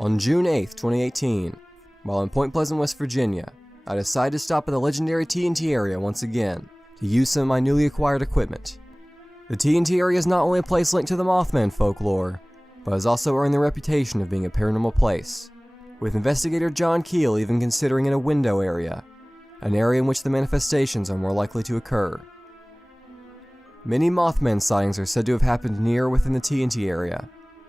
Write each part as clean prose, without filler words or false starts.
On June 8, 2018, while in Point Pleasant, West Virginia, I decided to stop at the legendary TNT area once again to use some of my newly acquired equipment. The TNT area is not only a place linked to the Mothman folklore, but has also earned the reputation of being a paranormal place, with investigator John Keel even considering it a window area, an area in which the manifestations are more likely to occur. Many Mothman sightings are said to have happened near or within the TNT area,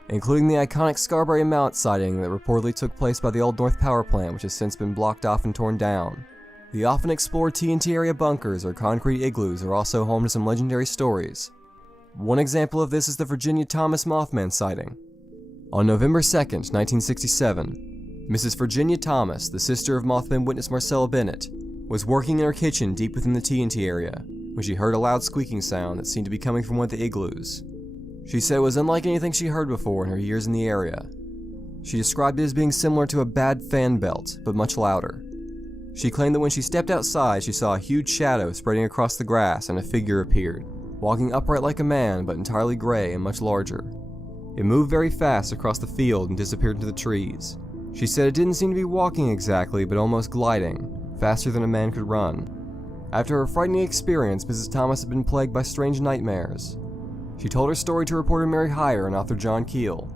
including the iconic Scarberry Mount sighting that reportedly took place by the Old North Power Plant, which has since been blocked off and torn down. The often explored TNT area bunkers or concrete igloos are also home to some legendary stories. One example of this is the Virginia Thomas Mothman sighting. On November 2nd, 1967, Mrs. Virginia Thomas, the sister of Mothman witness Marcella Bennett, was working in her kitchen deep within the TNT area when she heard a loud squeaking sound that seemed to be coming from one of the igloos. She said it was unlike anything she heard before in her years in the area. She described it as being similar to a bad fan belt, but much louder. She claimed that when she stepped outside, she saw a huge shadow spreading across the grass and a figure appeared, walking upright like a man but entirely gray and much larger. It moved very fast across the field and disappeared into the trees. She said it didn't seem to be walking exactly, but almost gliding, faster than a man could run. After her frightening experience, Mrs. Thomas had been plagued by strange nightmares. She told her story to reporter Mary Heyer and author John Keel.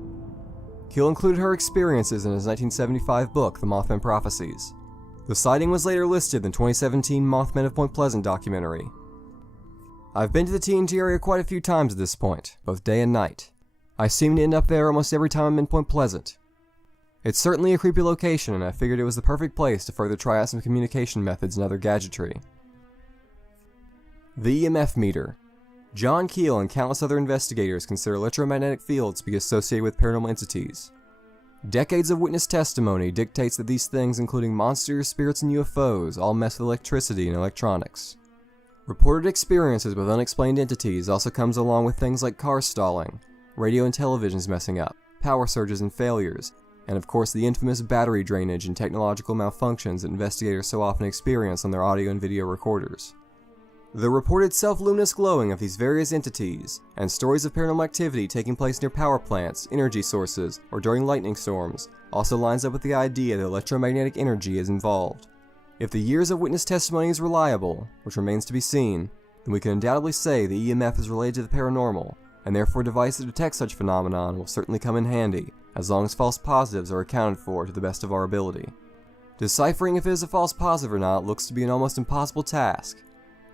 Keel included her experiences in his 1975 book, The Mothman Prophecies. The sighting was later listed in the 2017 Mothman of Point Pleasant documentary. I've been to the TNT area quite a few times at this point, both day and night. I seem to end up there almost every time I'm in Point Pleasant. It's certainly a creepy location, and I figured it was the perfect place to further try out some communication methods and other gadgetry. The EMF meter. John Keel and countless other investigators consider electromagnetic fields to be associated with paranormal entities. Decades of witness testimony dictates that these things, including monsters, spirits, and UFOs, all mess with electricity and electronics. Reported experiences with unexplained entities also comes along with things like car stalling, radio and televisions messing up, power surges and failures, and of course the infamous battery drainage and technological malfunctions that investigators so often experience on their audio and video recorders. The reported self-luminous glowing of these various entities, and stories of paranormal activity taking place near power plants, energy sources, or during lightning storms, also lines up with the idea that electromagnetic energy is involved. If the years of witness testimony is reliable, which remains to be seen, then we can undoubtedly say the EMF is related to the paranormal, and therefore a device that detects such phenomenon will certainly come in handy, as long as false positives are accounted for to the best of our ability. Deciphering if it is a false positive or not looks to be an almost impossible task.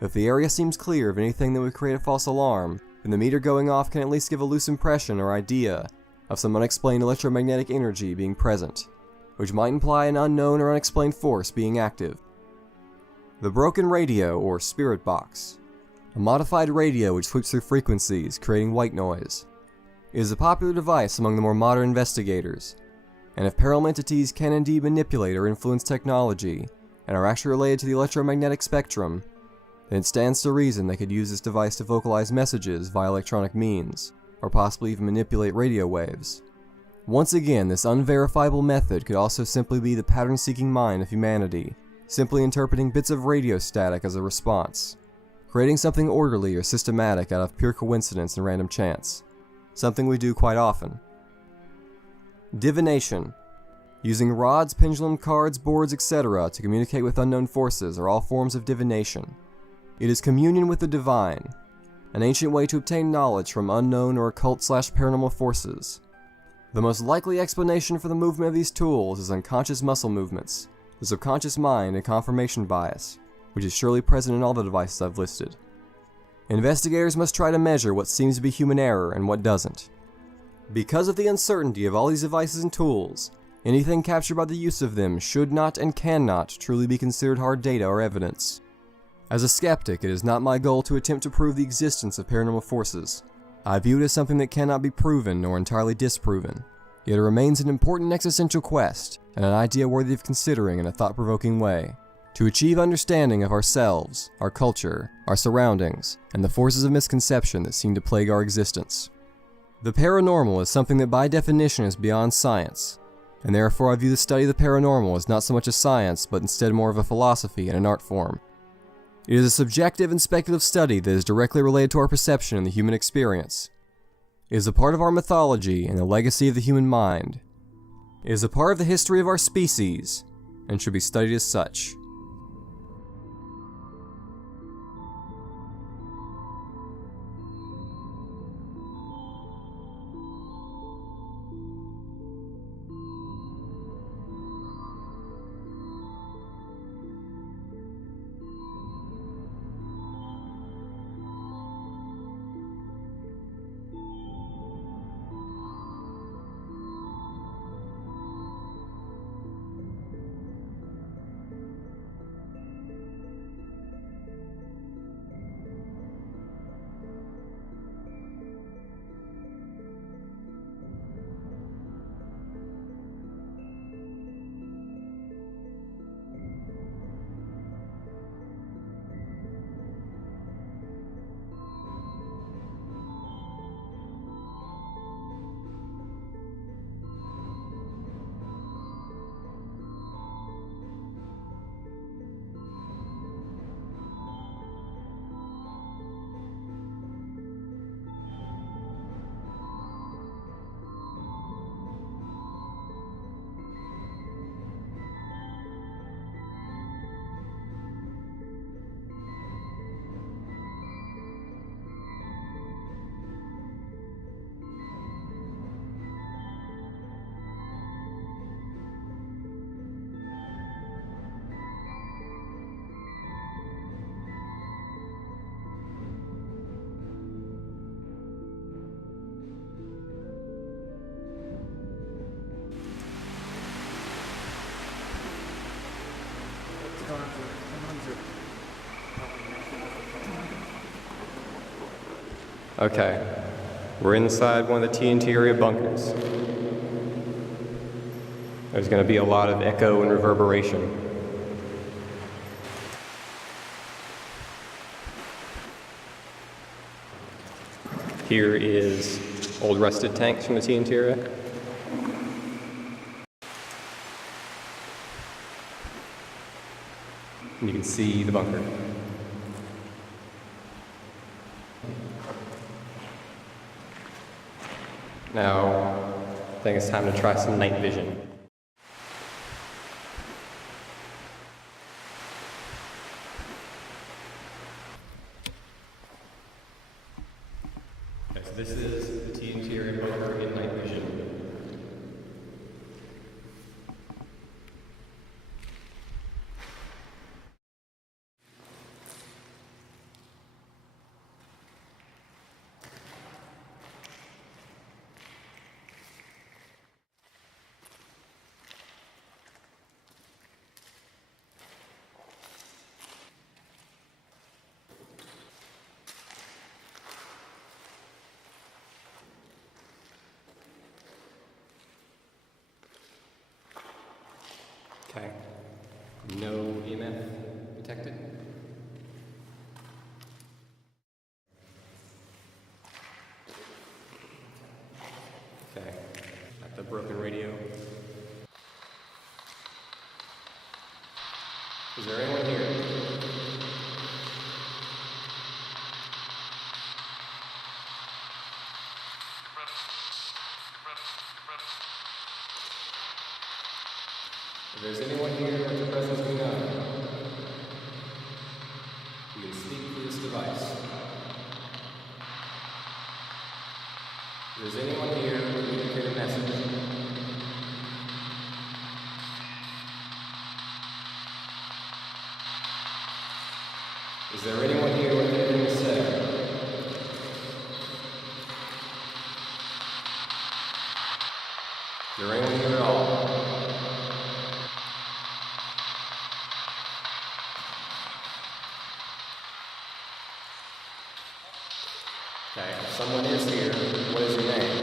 If the area seems clear of anything that would create a false alarm, then the meter going off can at least give a loose impression or idea of some unexplained electromagnetic energy being present, which might imply an unknown or unexplained force being active. The broken radio, or spirit box. A modified radio which sweeps through frequencies, creating white noise. It is a popular device among the more modern investigators, and if paranormal entities can indeed manipulate or influence technology, and are actually related to the electromagnetic spectrum, then it stands to reason they could use this device to vocalize messages via electronic means, or possibly even manipulate radio waves. Once again, this unverifiable method could also simply be the pattern-seeking mind of humanity, simply interpreting bits of radio static as a response, creating something orderly or systematic out of pure coincidence and random chance, something we do quite often. Divination. Using rods, pendulum cards, boards, etc. to communicate with unknown forces are all forms of divination. It is communion with the divine, an ancient way to obtain knowledge from unknown or occult/paranormal forces. The most likely explanation for the movement of these tools is unconscious muscle movements, the subconscious mind, and confirmation bias, which is surely present in all the devices I've listed. Investigators must try to measure what seems to be human error and what doesn't. Because of the uncertainty of all these devices and tools, anything captured by the use of them should not and cannot truly be considered hard data or evidence. As a skeptic, it is not my goal to attempt to prove the existence of paranormal forces. I view it as something that cannot be proven nor entirely disproven, yet it remains an important existential quest and an idea worthy of considering in a thought-provoking way, to achieve understanding of ourselves, our culture, our surroundings, and the forces of misconception that seem to plague our existence. The paranormal is something that by definition is beyond science, and therefore I view the study of the paranormal as not so much a science, but instead more of a philosophy and an art form. It is a subjective and speculative study that is directly related to our perception and the human experience. It is a part of our mythology and the legacy of the human mind. It is a part of the history of our species, and should be studied as such. Okay, we're inside one of the TNT area bunkers. There's going to be a lot of echo and reverberation. Here is old rusted tanks from the TNT area. And you can see the bunker. Now, I think it's time to try some night vision. Okay, so this is the TNT area bunker in night vision. Okay, no EMF detected. Okay, got the broken radio. Is there anyone here? If there's anyone here with the presence we know, you can speak through this device. If there's anyone here who can communicate a message, is there anyone here with anything to say? Is there anyone here at all? Okay, if someone is here, what is your name?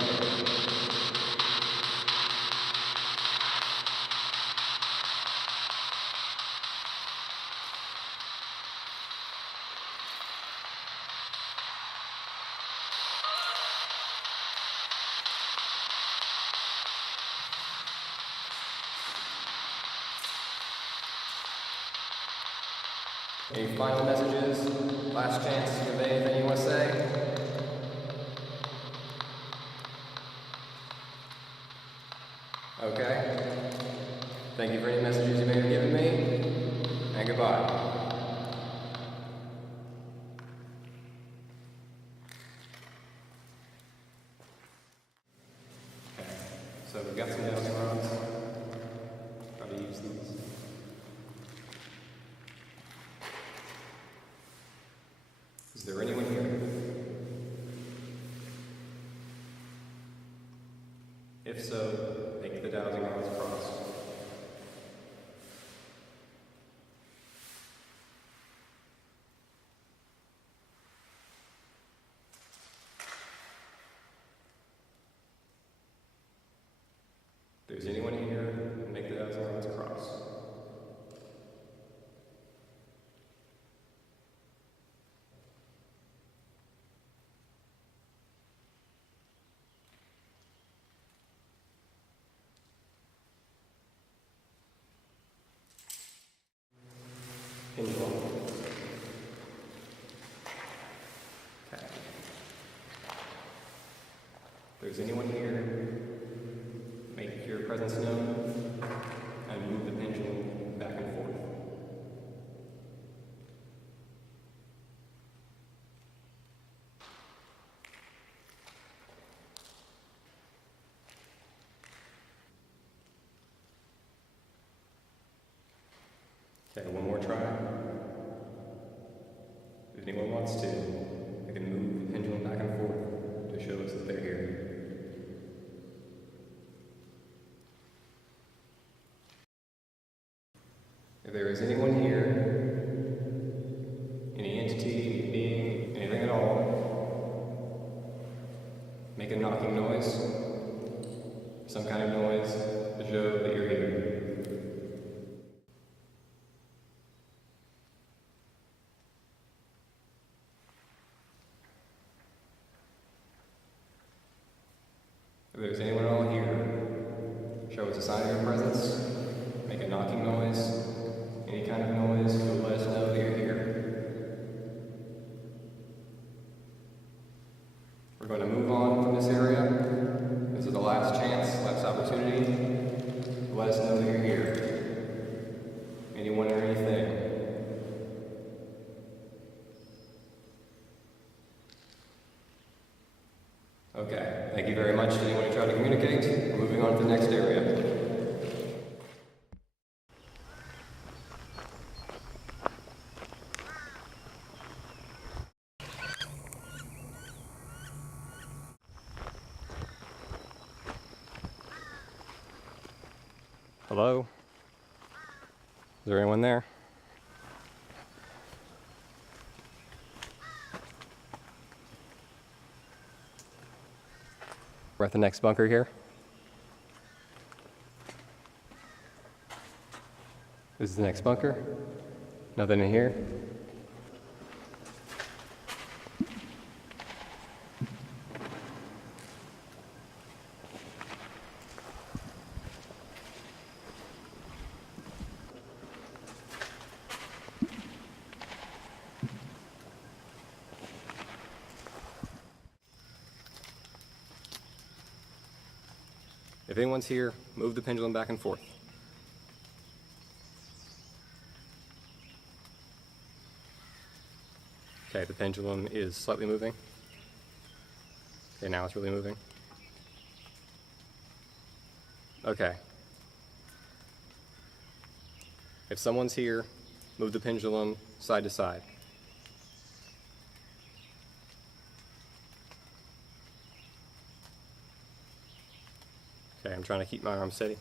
Any final messages? Last chance to convey anything you want to say? Okay. Thank you for any messages you may have given me, and goodbye. So we've got some dowsing rods. Try to use these. Is there anyone here? If so, make the dowsing rods cross. If there's anyone here, make the dowsing rods cross. Pendulum. Okay. If there's anyone here, make your presence known and move the pendulum back and forth. Okay, one more try. If anyone wants to, they can move the pendulum back and forth to show us that they're here. If there is anyone here, any entity, any being, anything at all, make a knocking noise, some kind of noise to show that you're here. If there's anyone at all here, show us a sign of your presence, make a knocking noise, any kind of noise to let us know that you're here. We're going to move on from this area. This is the last chance, last opportunity to let us know that you're here. Anyone or anything. Okay, thank you very much to anyone who tried to communicate. We're moving on to the next area. Hello? Is there anyone there? We're at the next bunker here. This is the next bunker. Nothing in here. If anyone's here, move the pendulum back and forth. Okay, the pendulum is slightly moving. Okay, now it's really moving. Okay. If someone's here, move the pendulum side to side. Okay, I'm trying to keep my arm steady.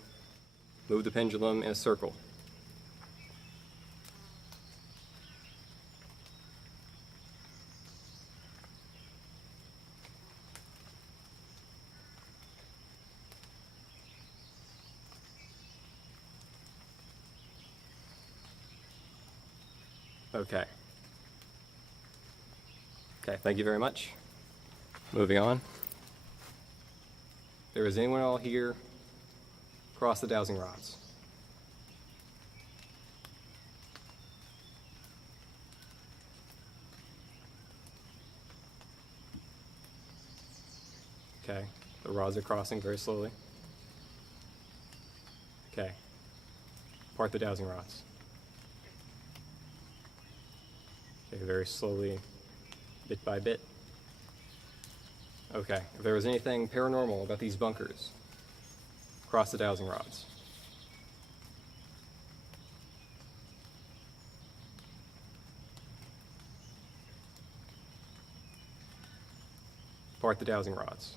Move the pendulum in a circle. Okay. Okay, thank you very much. Moving on. There is anyone all here across the dowsing rods? Okay, the rods are crossing very slowly. Okay, Part the dowsing rods. Okay, very slowly, bit by bit. Okay, if there was anything paranormal about these bunkers, cross the dowsing rods. Part the dowsing rods.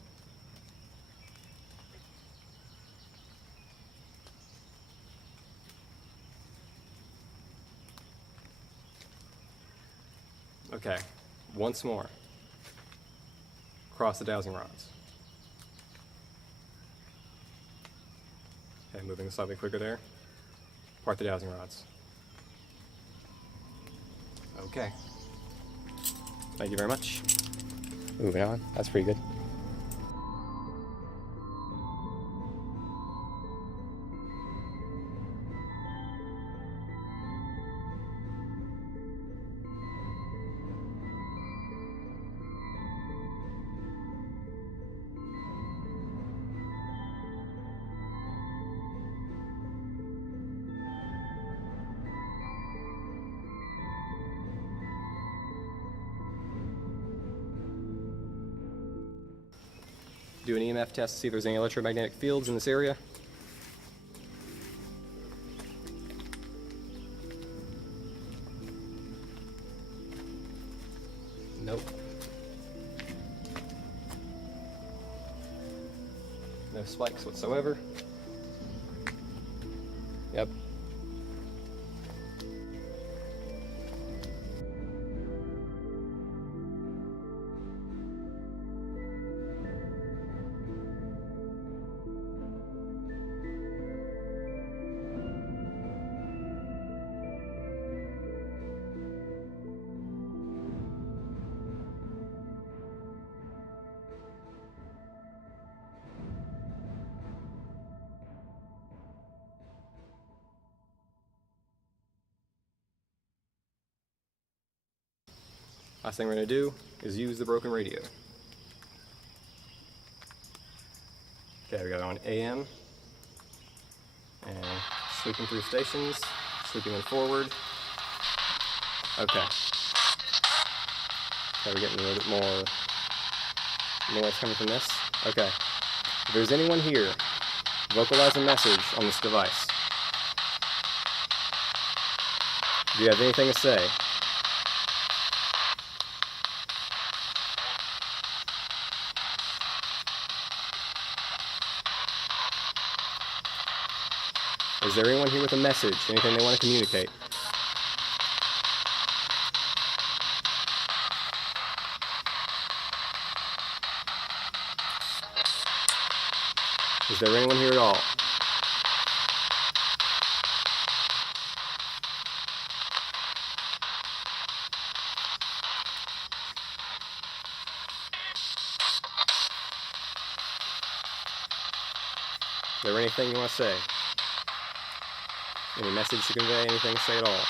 Okay, once more. Cross the dowsing rods. Okay, moving slightly quicker there. Part the dowsing rods. Okay. Thank you very much. Moving on. That's pretty good. Do an EMF test to see if there's any electromagnetic fields in this area. Nope. No spikes whatsoever. Yep. Last thing we're going to do is use the broken radio. Okay, we got it on AM, and sweeping through stations, sweeping in forward. Okay. Okay, we're getting a little bit more noise coming from this. Okay. If there's anyone here, vocalize a message on this device. Do you have anything to say? Is there anyone here with a message? Anything they want to communicate? Is there anyone here at all? Is there anything you want to say? Any message to convey, anything to say at all?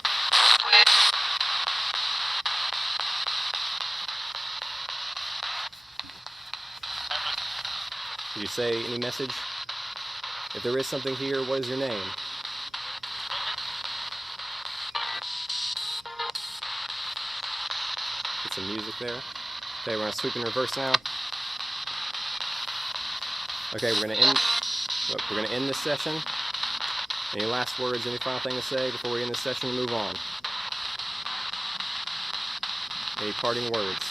Did you say any message? If there is something here, what is your name? Get some music there. Okay, we're going to sweep in reverse now. Okay, we're going to end this session. Any last words, any final thing to say before we end this session and move on? Any parting words?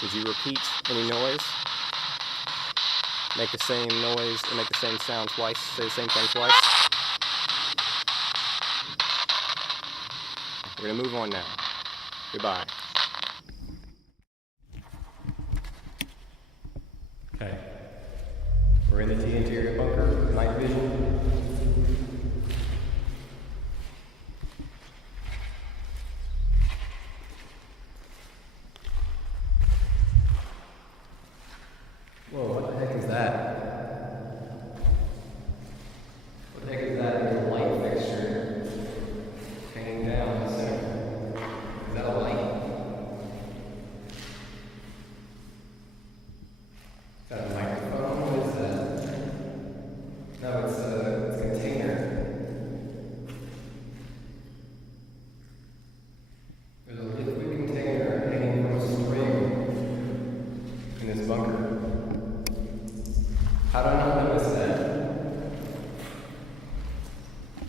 Would you repeat any noise? Make the same noise and make the same sound twice? Say the same thing twice? We're going to move on now. Goodbye. Okay. We're in the TNT area bunker, night vision. Whoa, what the heck is that? What the heck is that little light fixture hanging down in the center? Is that a light? Is that a microphone?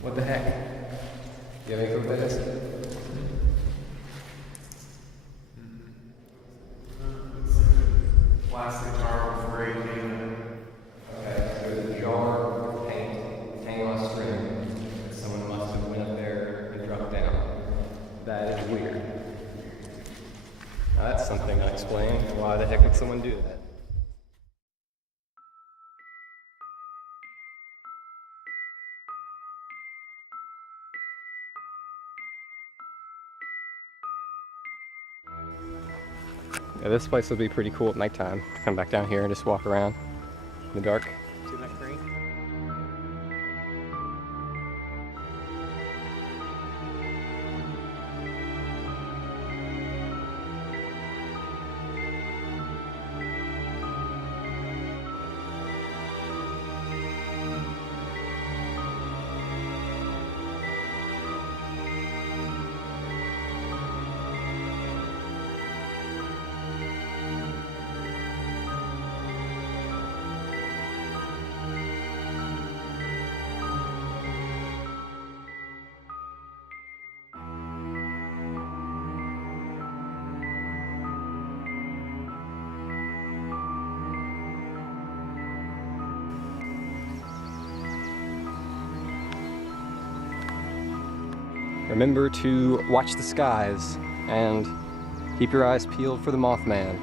What the heck? You have any clue what that is? It's like a plastic jar with gray paint in it. Okay, so there's a jar of paint hanging on a string that someone must have went up there and dropped down. That is weird. Now that's something to explain. Why the heck would someone do that? Yeah, this place would be pretty cool at nighttime. Come back down here and just walk around in the dark. See that crane? Remember to watch the skies and keep your eyes peeled for the Mothman.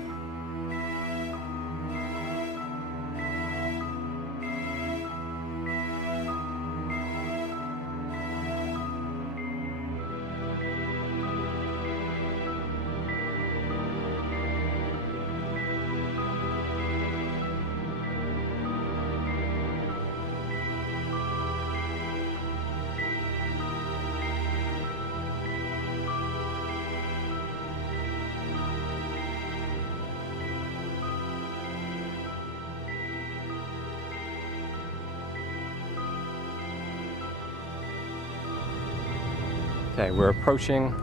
Okay, we're approaching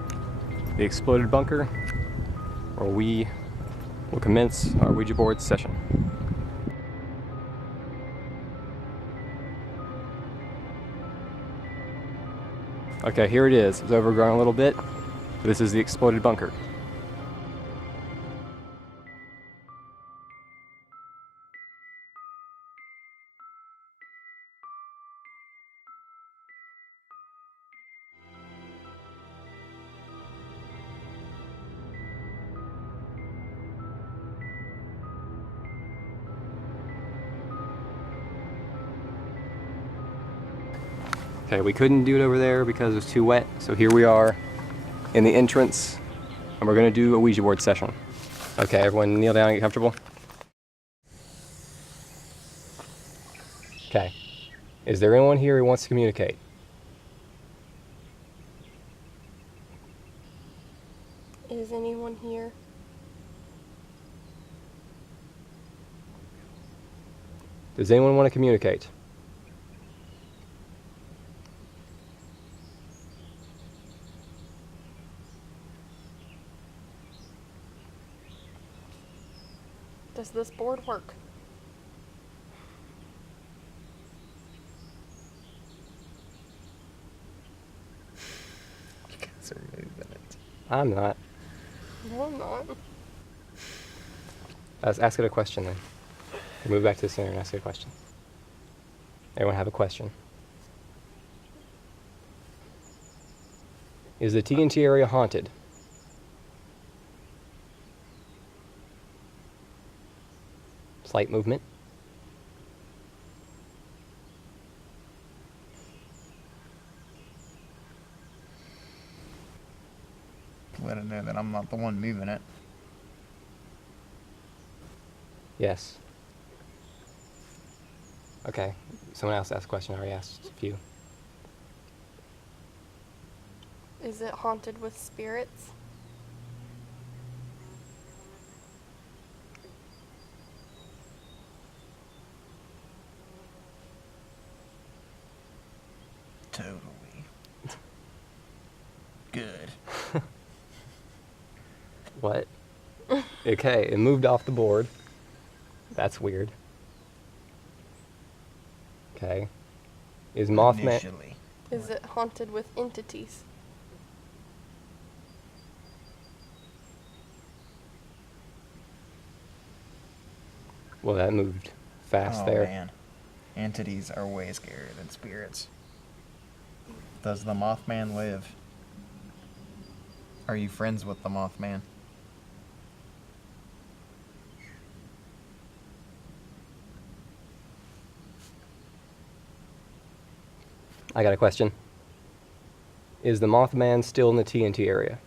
the exploded bunker where we will commence our Ouija board session. Okay, here it is. It's overgrown a little bit. This is the exploded bunker. Okay, we couldn't do it over there because it was too wet, so here we are in the entrance, and we're gonna do a Ouija board session. Okay, everyone kneel down and get comfortable. Okay, is there anyone here who wants to communicate? Is anyone here? Does anyone want to communicate? Does this board work? You guys are moving it. I'm not. No, I'm not. Let's ask it a question then. We'll move back to the center and ask it a question. Everyone have a question? Is the TNT area haunted? Slight movement. Let it know that I'm not the one moving it. Yes. Okay. Someone else asked a question. I already asked a few. Is it haunted with spirits? Totally. Good. What? Okay, it moved off the board. That's weird. Okay. Is Mothman... Initially. Is it haunted with entities? Well, that moved fast Oh, there. man. Entities are way scarier than spirits. Does the Mothman live? Are you friends with the Mothman? I got a question. Is the Mothman still in the TNT area?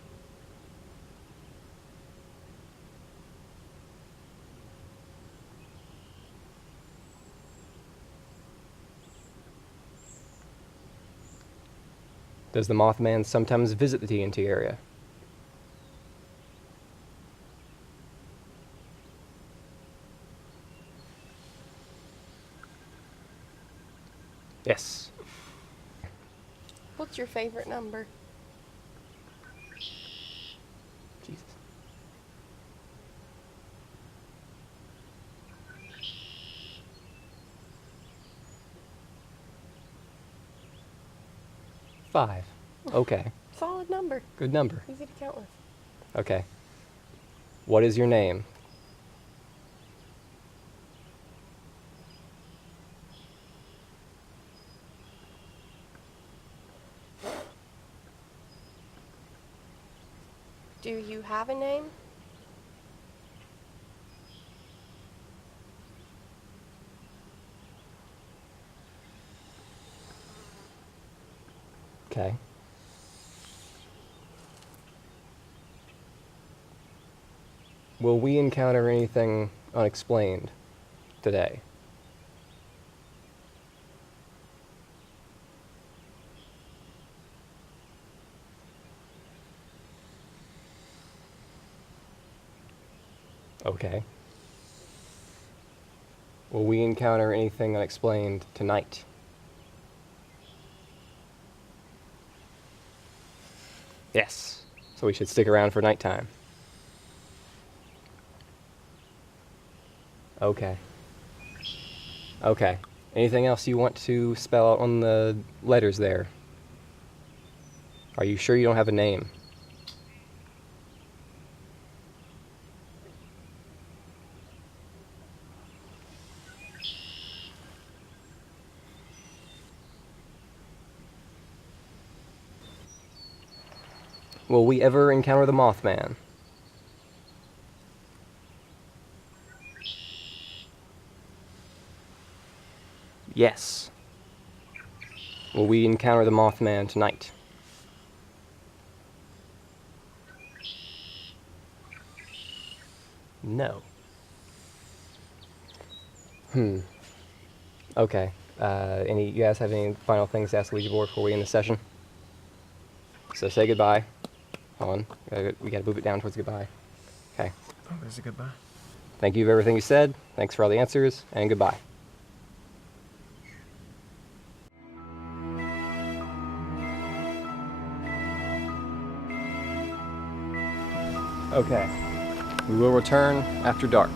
Does the Mothman sometimes visit the TNT area? Yes. What's your favorite number? Jesus. Five. Okay. Solid number. Good number. Easy to count with. Okay. What is your name? Do you have a name? Okay. Will we encounter anything unexplained today? Okay. Will we encounter anything unexplained tonight? Yes. So we should stick around for nighttime. Okay. Okay. Anything else you want to spell out on the letters there? Are you sure you don't have a name? Will we ever encounter the Mothman? Yes. Will we encounter the Mothman tonight? No. Okay. You guys have any final things to ask the Ouija board before we end the session? So say goodbye. Hold on. We gotta move it down towards goodbye. Okay. Oh, there's a goodbye. Thank you for everything you said. Thanks for all the answers, and goodbye. Okay. We will return after dark.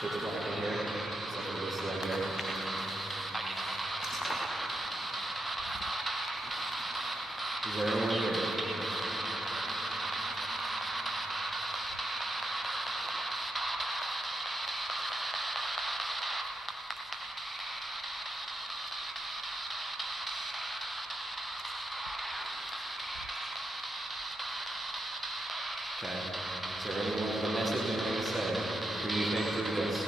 Pitch black in here, except for this leg there. Is there anyone here? Okay. Is there anyone with a message they want to say? Who do you think through this?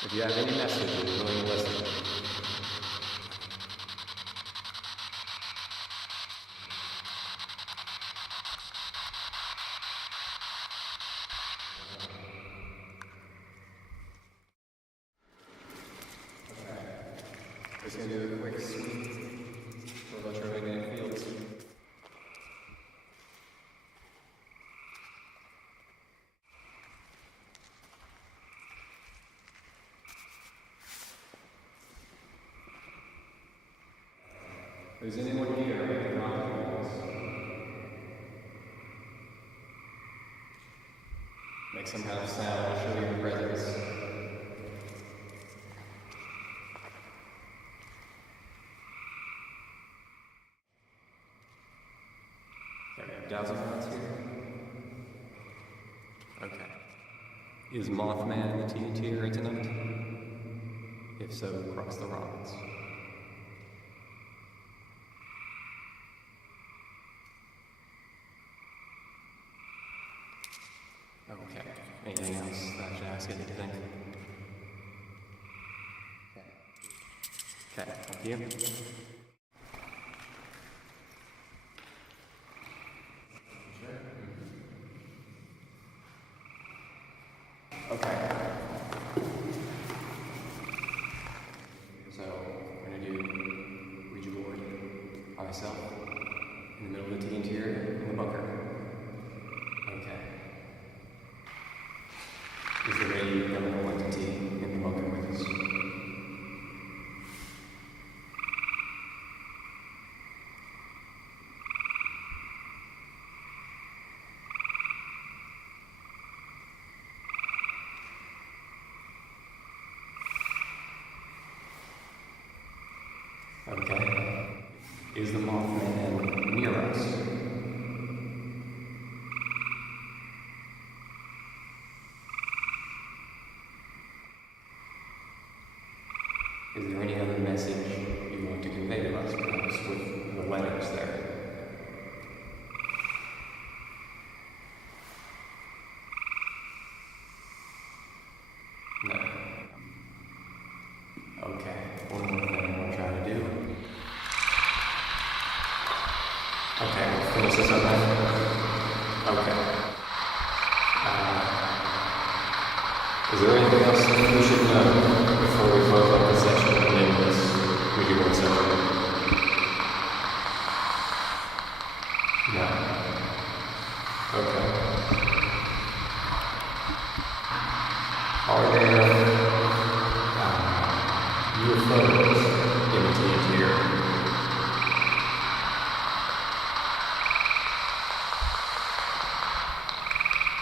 If you have any message, we're willing to listen. Just gonna do a quick sweep for electromagnetic fields. Is anyone here making noise? Make some kind of sound to show your presence. Okay, we have dowsing rods here. Okay. Is Mothman in the TNT area tonight? If so, crux the rods. Okay. Anything else that I should ask you to think? Okay. Okay, thank you. Okay. So, we're gonna do Ouija board by myself in the middle of the TNT area in the bunker. Okay. Is there any governmental entity in the bunker with us? Okay. Is the Mothman near us? Is there any other message you want to convey to us, perhaps with the letters there? No. Okay, one more thing I want to try to do. Okay, we'll finish this up then. Okay. Is there anything else that we should know before we close up the session and end this Ouija board session? No. Okay. Are there UFOs in the TNT area?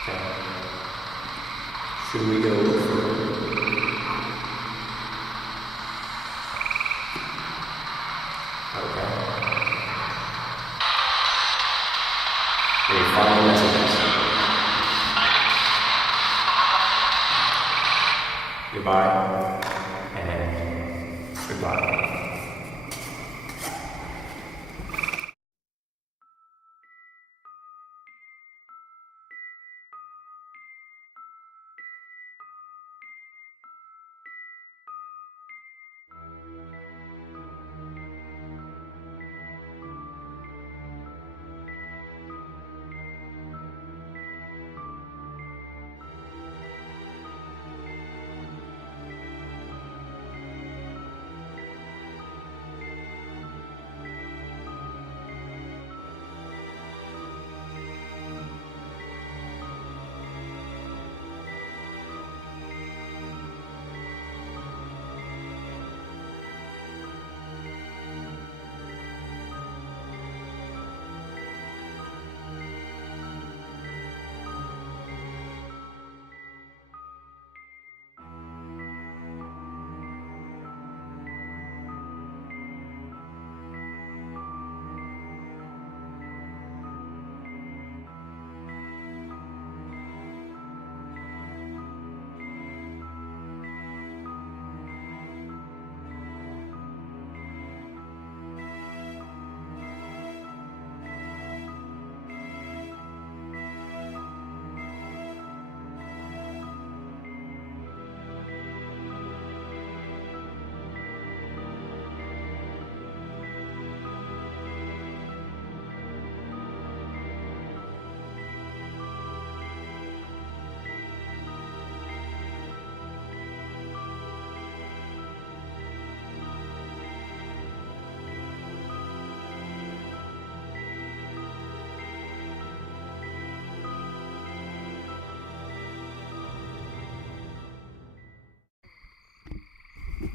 Okay. Should we go look for them? Okay. Any final messages? Goodbye and goodbye.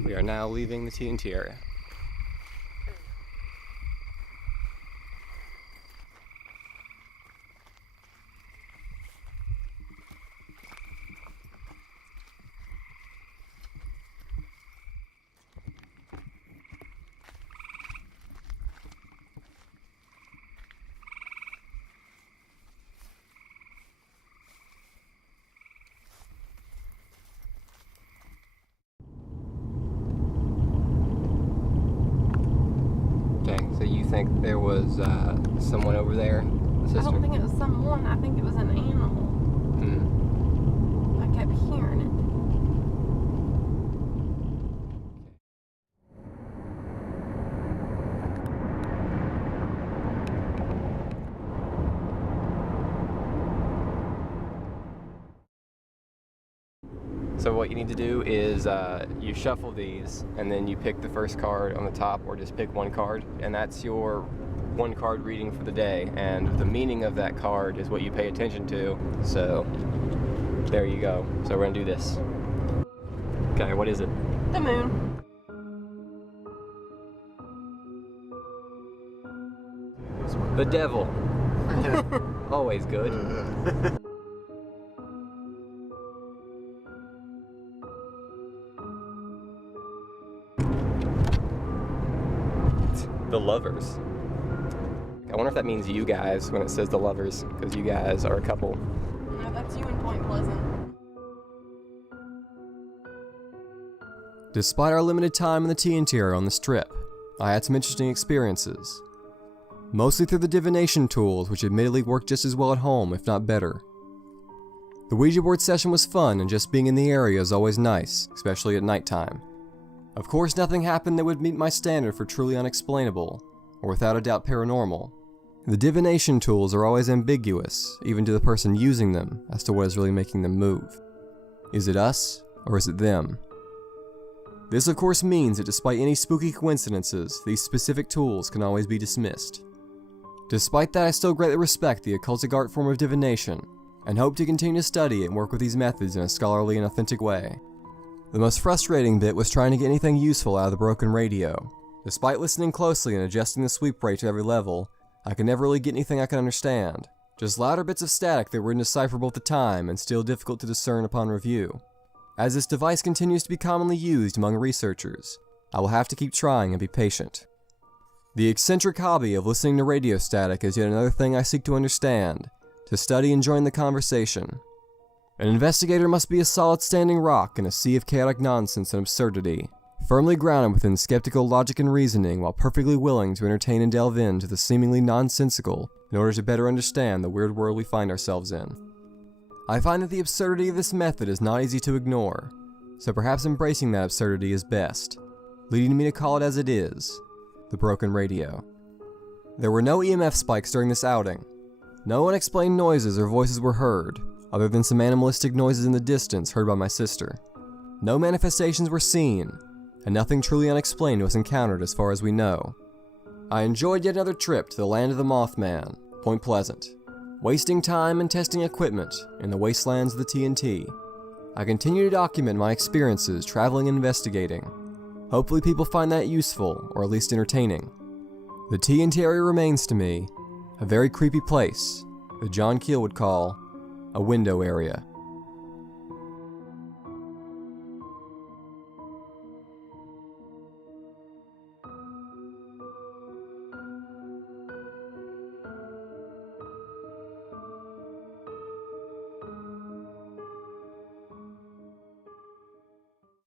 We are now leaving the TNT area. Okay, so you think there was someone over there, sister? I don't think it was someone. I think it was an animal. Hmm. I kept hearing it. So what you need to do is you shuffle these, and then you pick the first card on the top, or just pick one card, and that's your one card reading for the day. And the meaning of that card is what you pay attention to. So there you go. So we're gonna do this. Okay, what is it? The moon. The devil. Always good. The lovers. I wonder if that means you guys when it says the lovers, because you guys are a couple. No, that's you in Point Pleasant. Despite our limited time in the TNT area on the Strip, I had some interesting experiences. Mostly through the divination tools, which admittedly work just as well at home, if not better. The Ouija board session was fun, and just being in the area is always nice, especially at nighttime. Of course, nothing happened that would meet my standard for truly unexplainable, or without a doubt paranormal. The divination tools are always ambiguous, even to the person using them, as to what is really making them move. Is it us, or is it them? This of course means that despite any spooky coincidences, these specific tools can always be dismissed. Despite that, I still greatly respect the occultic art form of divination, and hope to continue to study it and work with these methods in a scholarly and authentic way. The most frustrating bit was trying to get anything useful out of the broken radio. Despite listening closely and adjusting the sweep rate to every level, I could never really get anything I could understand. Just louder bits of static that were indecipherable at the time and still difficult to discern upon review. As this device continues to be commonly used among researchers, I will have to keep trying and be patient. The eccentric hobby of listening to radio static is yet another thing I seek to understand, to study and join the conversation. An investigator must be a solid standing rock in a sea of chaotic nonsense and absurdity, firmly grounded within skeptical logic and reasoning while perfectly willing to entertain and delve into the seemingly nonsensical in order to better understand the weird world we find ourselves in. I find that the absurdity of this method is not easy to ignore, so perhaps embracing that absurdity is best, leading me to call it as it is, the broken radio. There were no EMF spikes during this outing. No unexplained noises or voices were heard, other than some animalistic noises in the distance heard by my sister. No manifestations were seen, and nothing truly unexplained was encountered as far as we know. I enjoyed yet another trip to the land of the Mothman, Point Pleasant, wasting time and testing equipment in the wastelands of the TNT. I continue to document my experiences traveling and investigating. Hopefully people find that useful, or at least entertaining. The TNT area remains to me a very creepy place that John Keel would call a window area.